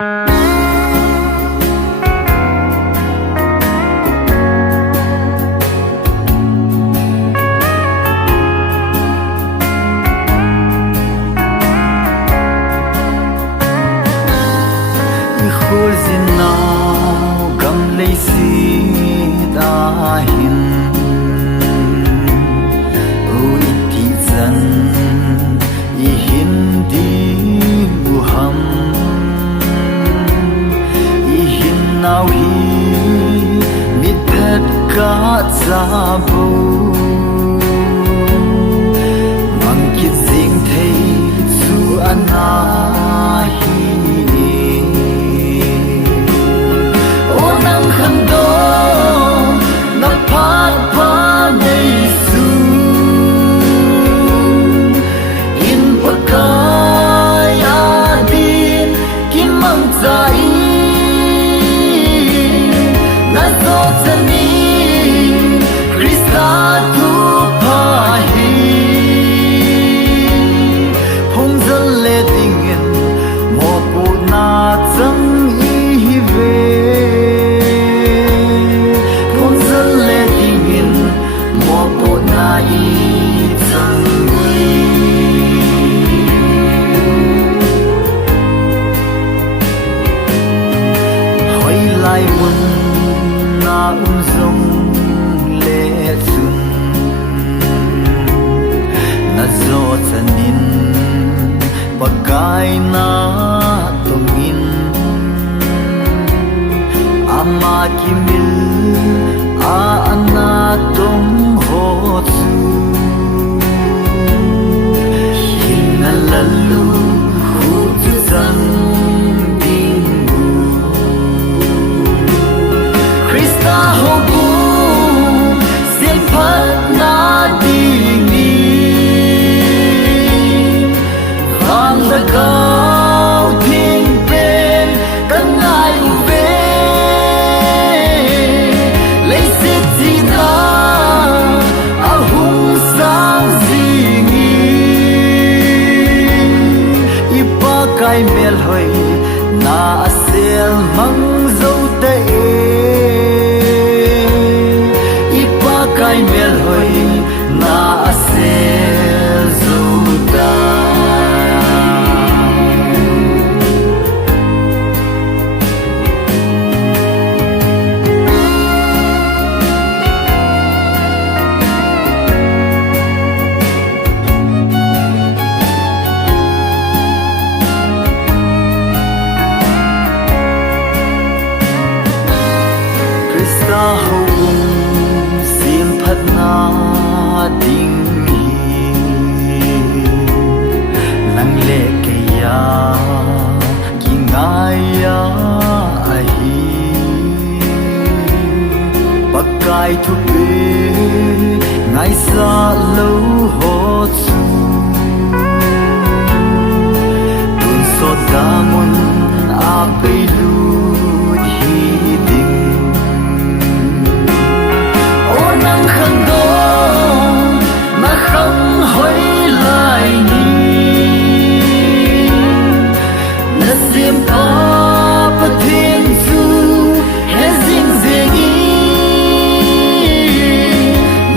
khô zin nào gam lấy si ta hin ôi ti dân i hin đi u ham i hin nào hi mit pet ka za bu mang kit zing thei chu ana hi khăn đó na phát phá đầy su in pakai adin kim mang zai na zo chani Krista tu pahi phong zal le dingen mo pu na chang i ve lai mun na zong le chun na zo chanin pakai na tongin ama kimil a ana tong ho chu hin lalu hu chu zan cao thiên bên cánh ai về lấy xếp gì ta à hung sang gì nghi ipa cái mel hơi na sel mang dâu tê ipa cái mel hơi na sel dâu ta hồng xiêm phật na ding hi nang le ke ya ki ngai ya hi pakai thu pe ngai sa lo ho chu tun so da mun a pe lu khăn đó mà không hỏi lại nhỉ là xiêm pa pa thiên su hết riêng riêng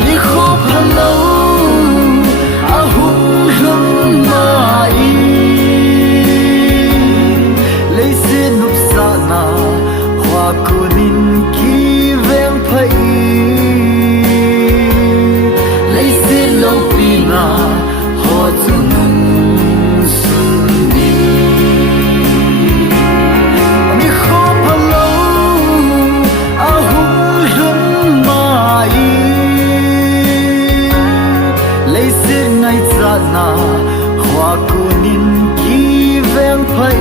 đi khóc hằn lâu à hung hăng mà lấy xin núp xa na hoa cô nín kỳ vẹn phải ho chu nung sun đi mi kho palo a hung lun mai lấy xin ngay cha na hoa cô nín kỳ vẹn phải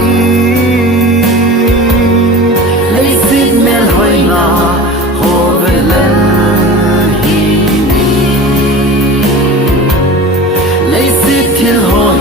lấy xin mel hơi na ho về lên thiên hoi